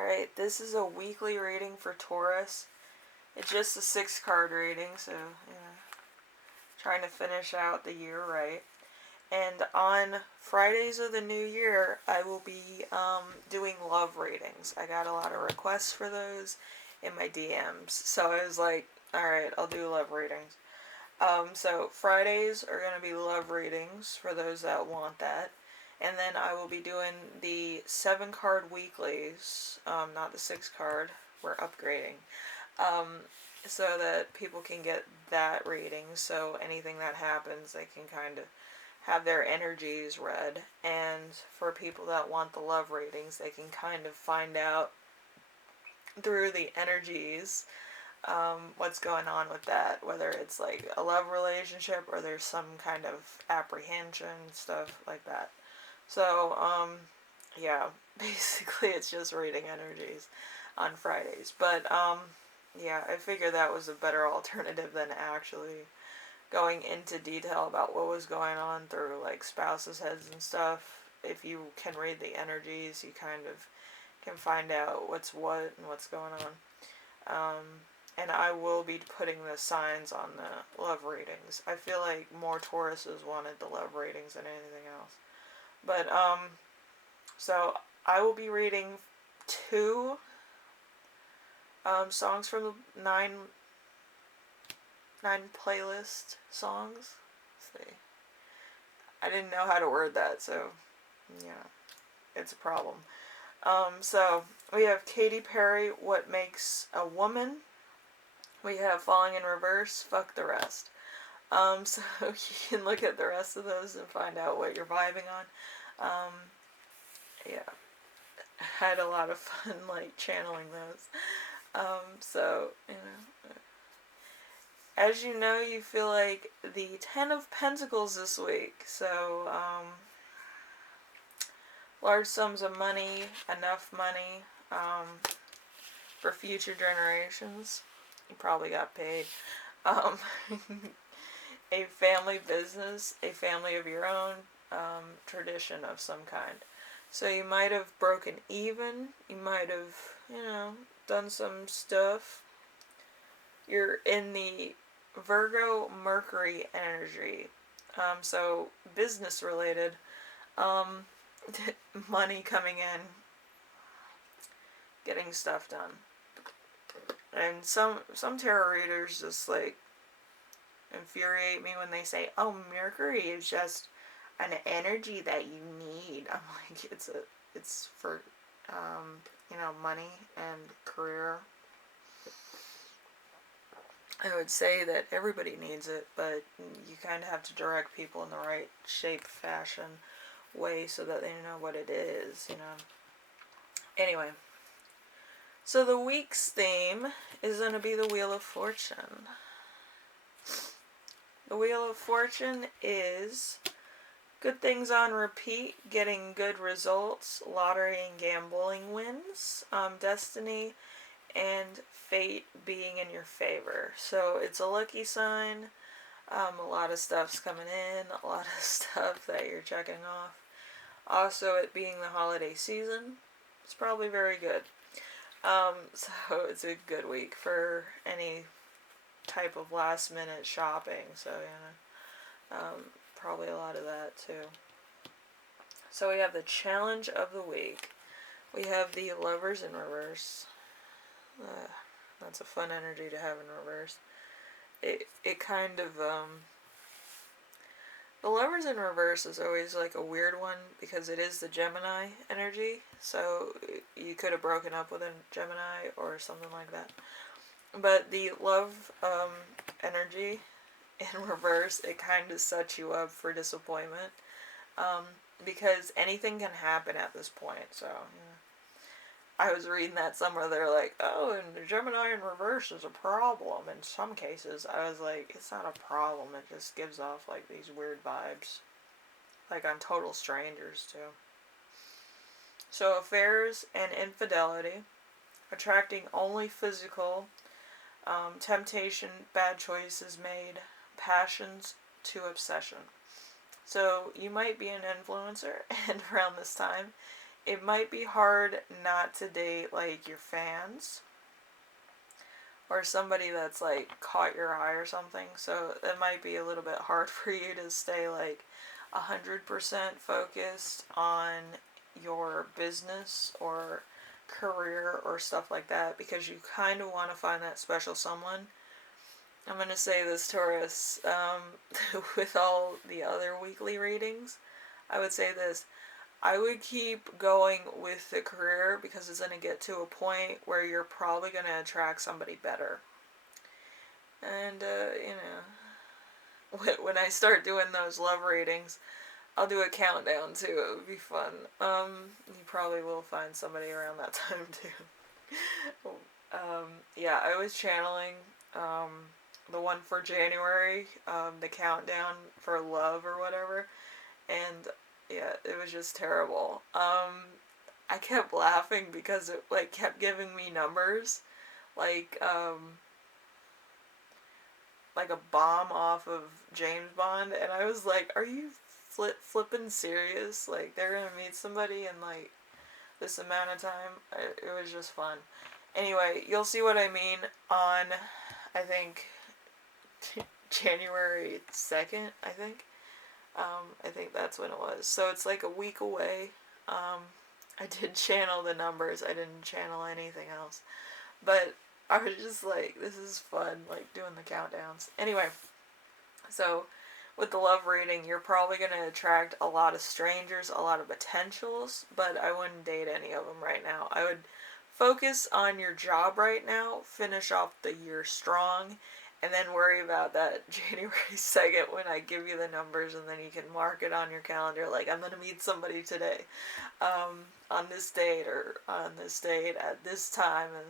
Alright, this is a weekly reading for Taurus. It's just a 6-card reading, so, trying to finish out the year right. And on Fridays of the new year, I will be doing love readings. I got a lot of requests for those in my DMs. So I was like, alright, I'll do love readings. So Fridays are going to be love readings for those that want that. And then I will be doing the 7-card weeklies, not the 6-card. We're upgrading. So that people can get that reading. So anything that happens, they can kind of have their energies read. And for people that want the love readings, they can kind of find out through the energies what's going on with that, whether it's like a love relationship or there's some kind of apprehension, stuff like that. So, yeah, basically it's just reading energies on Fridays. But, yeah, I figured that was a better alternative than actually going into detail about what was going on through, like, spouses' heads and stuff. If you can read the energies, you kind of can find out what's what and what's going on. And I will be putting the signs on the love readings. I feel like more Tauruses wanted the love readings than anything else. But, so I will be reading 2 songs from the 9 playlist songs. Let's see. I didn't know how to word that, so, yeah, it's a problem. So we have Katy Perry, What Makes a Woman. We have Falling in Reverse, Fuck the Rest. So you can look at the rest of those and find out what you're vibing on. Yeah, I had a lot of fun, like, channeling those. So, as you know, you feel like the 10 of Pentacles this week. So, large sums of money, enough money, for future generations. You probably got paid. A family business, a family of your own, tradition of some kind. So you might have broken even, you might have, done some stuff. You're in the Virgo Mercury energy. So business related, money coming in, getting stuff done. And some tarot readers just, like, infuriate me when they say, oh, Mercury is just an energy that you need. I'm like, it's for, money and career. I would say that everybody needs it, but you kind of have to direct people in the right shape, fashion, way so that they know what it is, Anyway, so the week's theme is going to be the Wheel of Fortune. The Wheel of Fortune is good things on repeat, getting good results, lottery and gambling wins, destiny, and fate being in your favor. So it's a lucky sign. A lot of stuff's coming in, a lot of stuff that you're checking off. Also, it being the holiday season, it's probably very good. So it's a good week for any type of last minute shopping. So, probably a lot of that too. So we have the challenge of the week. We have the Lovers in reverse. That's a fun energy to have in reverse. It kind of, the Lovers in reverse is always like a weird one because it is the Gemini energy. So you could have broken up with a Gemini or something like that. But the love energy in reverse, it kind of sets you up for disappointment. Because anything can happen at this point. So, I was reading that somewhere. They're like, oh, and the Gemini in reverse is a problem. In some cases, I was like, it's not a problem. It just gives off, like, these weird vibes. Like on total strangers, too. So, affairs and infidelity. Attracting only physical. Temptation, bad choices made. Passions to obsession. So, you might be an influencer, and around this time, it might be hard not to date, like, your fans or somebody that's, like, caught your eye or something. So it might be a little bit hard for you to stay, like, 100% focused on your business or career or stuff like that, because you kind of want to find that special someone. I'm going to say this, Taurus, with all the other weekly readings, I would say this. I would keep going with the career, because it's going to get to a point where you're probably going to attract somebody better. And, when I start doing those love readings, I'll do a countdown too. It would be fun. You probably will find somebody around that time too. Yeah, I was channeling, the one for January, the countdown for love or whatever, and yeah, it was just terrible. I kept laughing because it, like, kept giving me numbers, like, like a bomb off of James Bond, and I was like, are you flipping serious? Like, they're gonna meet somebody in, like, this amount of time? It was just fun. Anyway, you'll see what I mean on, I think, January 2nd, I think. I think that's when it was. So it's like a week away. I did channel the numbers. I didn't channel anything else. But I was just like, this is fun, like, doing the countdowns. Anyway, so with the love reading, you're probably going to attract a lot of strangers, a lot of potentials, but I wouldn't date any of them right now. I would focus on your job right now, finish off the year strong, and then worry about that January 2nd when I give you the numbers, and then you can mark it on your calendar, like, I'm going to meet somebody today, on this date, or on this date at this time, and,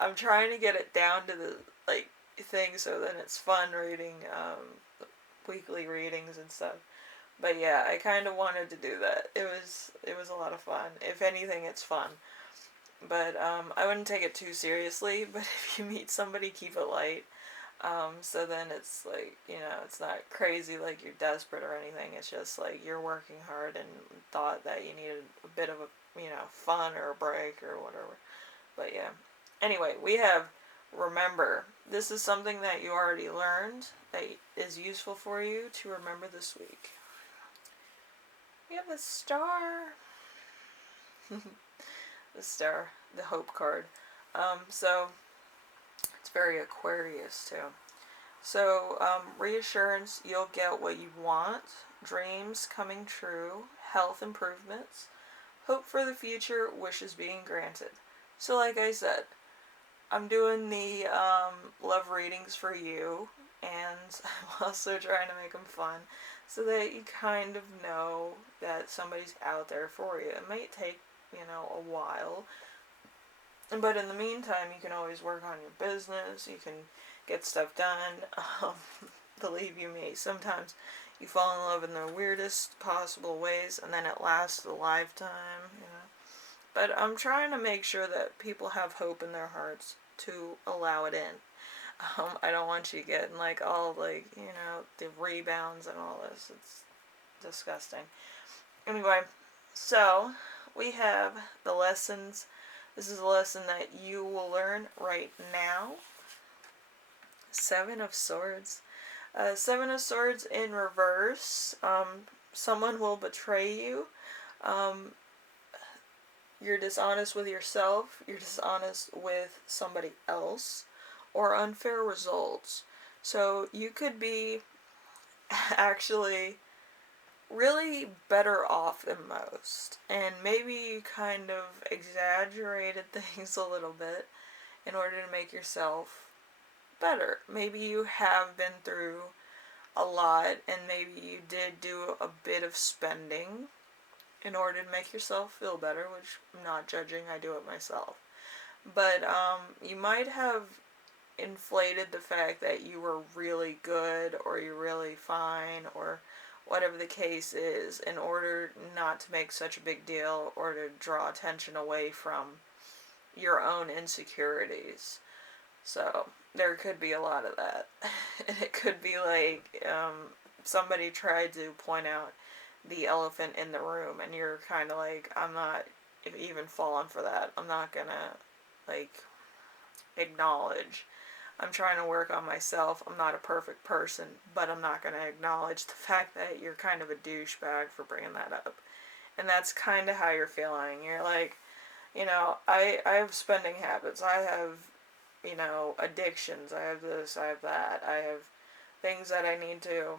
I'm trying to get it down to the, like, thing, so then it's fun reading, weekly readings and stuff. But yeah, I kind of wanted to do that. It was a lot of fun. If anything, it's fun. But, I wouldn't take it too seriously, but if you meet somebody, keep it light. So then it's like, it's not crazy like you're desperate or anything. It's just like you're working hard and thought that you needed a bit of a, fun or a break or whatever. But yeah. Anyway, we have remember. This is something that you already learned that is useful for you to remember this week. We have a star. The star, the hope card. So it's very Aquarius too. So, reassurance, you'll get what you want, dreams coming true, health improvements, hope for the future, wishes being granted. So, like I said, I'm doing the love readings for you, and I'm also trying to make them fun, so that you kind of know that somebody's out there for you. It might take, a while, but in the meantime, you can always work on your business, you can get stuff done. Believe you me, sometimes you fall in love in the weirdest possible ways, and then it lasts a lifetime, But I'm trying to make sure that people have hope in their hearts to allow it in. I don't want you getting, like, all, like, the rebounds and all this. It's disgusting. Anyway, so we have the lessons. This is a lesson that you will learn right now. Seven of Swords. Seven of Swords in reverse. Someone will betray you. You're dishonest with yourself. You're dishonest with somebody else. Or unfair results. So you could be actually really better off than most. And maybe you kind of exaggerated things a little bit in order to make yourself better. Maybe you have been through a lot, and maybe you did do a bit of spending in order to make yourself feel better, which I'm not judging, I do it myself. But you might have inflated the fact that you were really good, or you're really fine, or whatever the case is, in order not to make such a big deal or to draw attention away from your own insecurities. So there could be a lot of that. And it could be like somebody tried to point out the elephant in the room, and you're kind of like, I'm not even falling for that. I'm not gonna, like, acknowledge. I'm trying to work on myself. I'm not a perfect person, but I'm not going to acknowledge the fact that you're kind of a douchebag for bringing that up. And that's kind of how you're feeling. You're like, I have spending habits. I have, addictions. I have this, I have that. I have things that I need to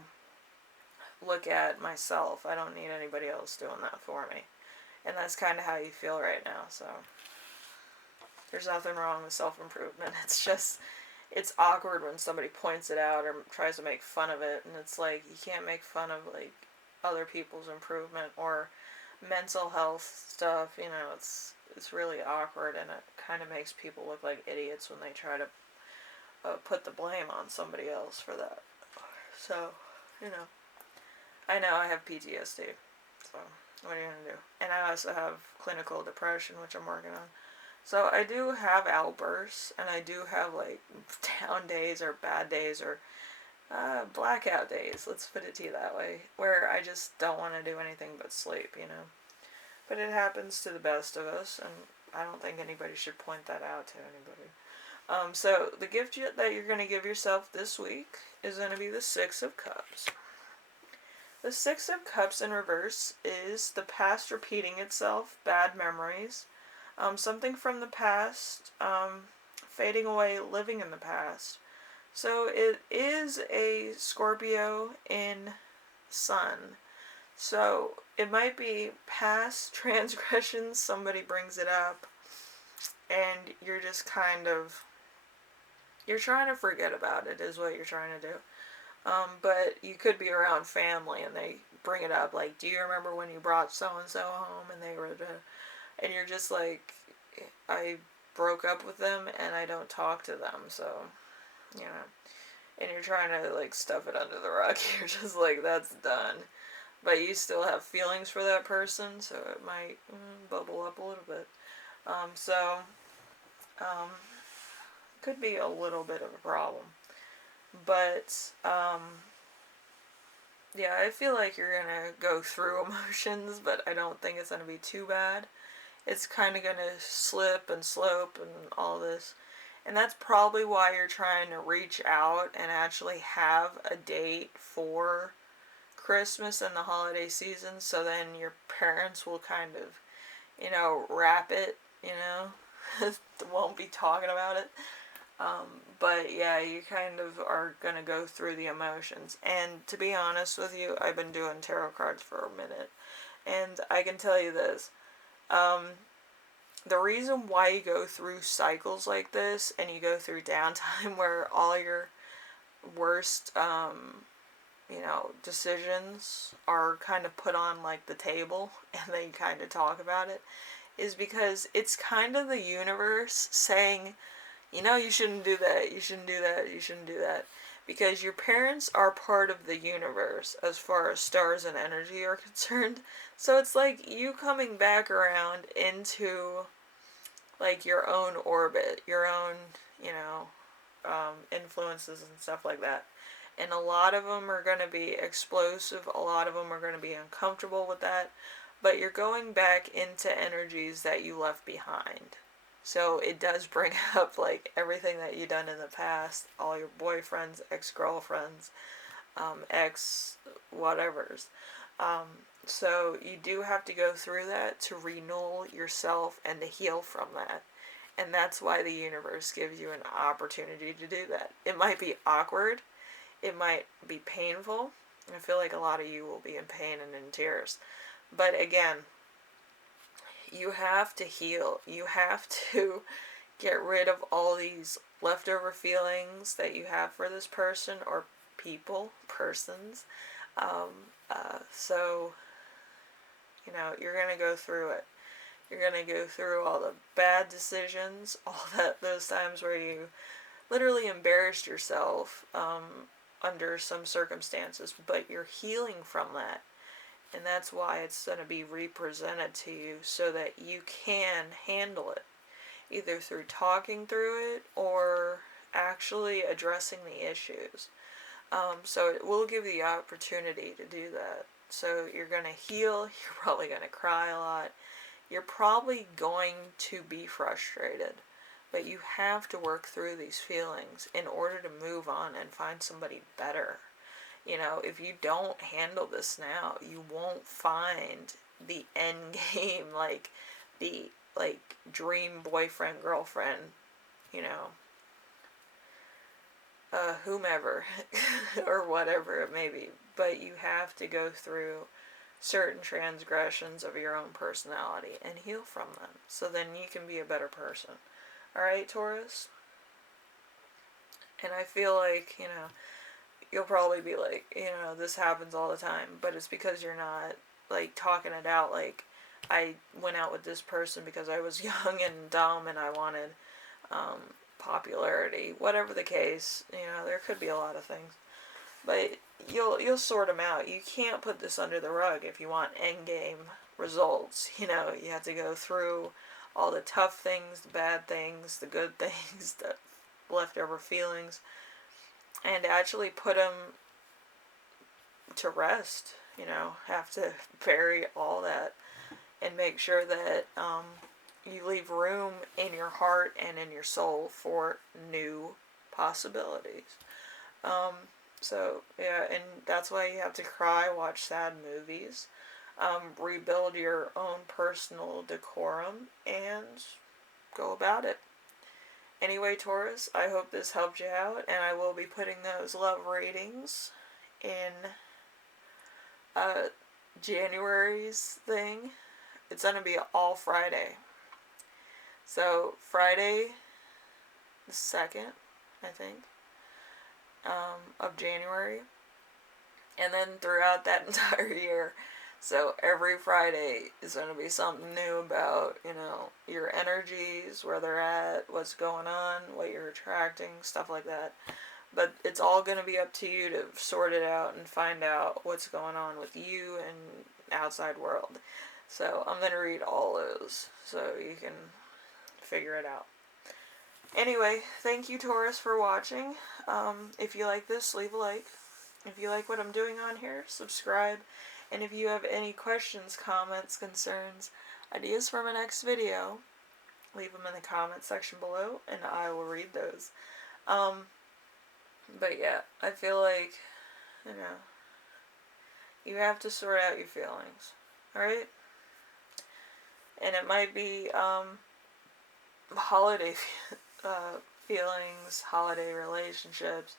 look at myself. I don't need anybody else doing that for me. And that's kind of how you feel right now. So there's nothing wrong with self-improvement. It's just, it's awkward when somebody points it out or tries to make fun of it, and it's like, you can't make fun of, like, other people's improvement or mental health stuff. It's really awkward, and it kind of makes people look like idiots when they try to put the blame on somebody else for that. So, I know I have PTSD, so what are you gonna do? And I also have clinical depression, which I'm working on. So I do have outbursts, and I do have, like, down days or bad days or blackout days, let's put it to you that way, where I just don't want to do anything but sleep, But it happens to the best of us, and I don't think anybody should point that out to anybody. So the gift that you're going to give yourself this week is going to be the Six of Cups. The Six of Cups in reverse is the past repeating itself, bad memories, something from the past, fading away, living in the past. So it is a Scorpio in Sun. So it might be past transgressions, somebody brings it up, and you're just kind of, you're trying to forget about it, is what you're trying to do. But you could be around family and they bring it up, like, do you remember when you brought so-and-so home and they were, and you're just like, I broke up with them and I don't talk to them, so, and you're trying to, like, stuff it under the rug. You're just like, that's done. But you still have feelings for that person, so it might bubble up a little bit. Could be a little bit of a problem. But, yeah, I feel like you're gonna go through emotions, but I don't think it's gonna be too bad. It's kind of gonna slip and slope and all this. And that's probably why you're trying to reach out and actually have a date for Christmas and the holiday season, so then your parents will kind of, wrap it, won't be talking about it. But yeah, you kind of are going to go through the emotions. And to be honest with you, I've been doing tarot cards for a minute. And I can tell you this. The reason why you go through cycles like this and you go through downtime where all your worst, decisions are kind of put on, like, the table and they kind of talk about it, is because it's kind of the universe saying, you shouldn't do that, you shouldn't do that, you shouldn't do that. Because your parents are part of the universe as far as stars and energy are concerned. So it's like you coming back around into, like, your own orbit, your own, influences and stuff like that. And a lot of them are going to be explosive, a lot of them are going to be uncomfortable with that. But you're going back into energies that you left behind. So it does bring up, like, everything that you've done in the past, all your boyfriends, ex-girlfriends, ex-whatevers. So you do have to go through that to renew yourself and to heal from that. And that's why the universe gives you an opportunity to do that. It might be awkward. It might be painful. I feel like a lot of you will be in pain and in tears. But again, you have to heal. You have to get rid of all these leftover feelings that you have for this person or persons. So, you're going to go through it. You're going to go through all the bad decisions, all those times where you literally embarrassed yourself under some circumstances, but you're healing from that. And that's why it's going to be represented to you so that you can handle it, either through talking through it or actually addressing the issues. So it will give you the opportunity to do that. So you're going to heal. You're probably going to cry a lot. You're probably going to be frustrated. But you have to work through these feelings in order to move on and find somebody better. You know, if you don't handle this now, you won't find the end game, like the dream boyfriend, girlfriend, you know, whomever or whatever it may be. But you have to go through certain transgressions of your own personality and heal from them, so then you can be a better person. Alright, Taurus? And I feel like, you know, you'll probably be like, you know, this happens all the time, but it's because you're not, like, talking it out. Like, I went out with this person because I was young and dumb and I wanted popularity. Whatever the case, you know, there could be a lot of things. But you'll sort them out. You can't put this under the rug if you want endgame results. You know, you have to go through all the tough things, the bad things, the good things, the leftover feelings, and actually put them to rest. You know, have to bury all that and make sure that you leave room in your heart and in your soul for new possibilities. So, yeah, and that's why you have to cry, watch sad movies, rebuild your own personal decorum, and go about it. Anyway, Taurus, I hope this helped you out, and I will be putting those love ratings in January's thing. It's going to be all Friday. So, Friday the 2nd, I think, of January, and then throughout that entire year. So every Friday is going to be something new about, you know, your energies, where they're at, what's going on, what you're attracting, stuff like that. But it's all going to be up to you to sort it out and find out what's going on with you and outside world. So I'm going to read all those so you can figure it out. Anyway, thank you, Taurus, for watching. If you like this, leave a like. If you like what I'm doing on here, subscribe. And if you have any questions, comments, concerns, ideas for my next video, leave them in the comment section below, and I will read those. But yeah, I feel like, you know, you have to sort out your feelings, alright? And it might be, holiday feelings, holiday relationships.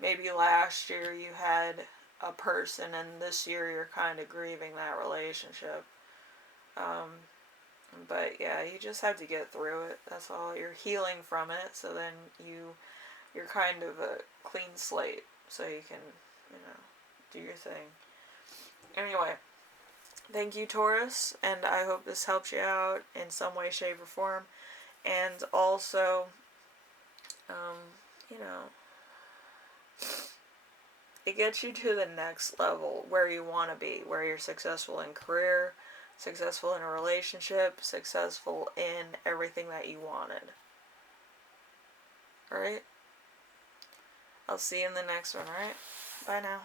Maybe last year you had a person and this year you're kind of grieving that relationship. But yeah, you just have to get through it. That's all. You're healing from it, so then you're kind of a clean slate, so you can, you know, do your thing. Anyway, thank you, Taurus, and I hope this helps you out in some way, shape, or form. And also, you know, it gets you to the next level where you want to be, where you're successful in career, successful in a relationship, successful in everything that you wanted. Alright? I'll see you in the next one, alright? Bye now.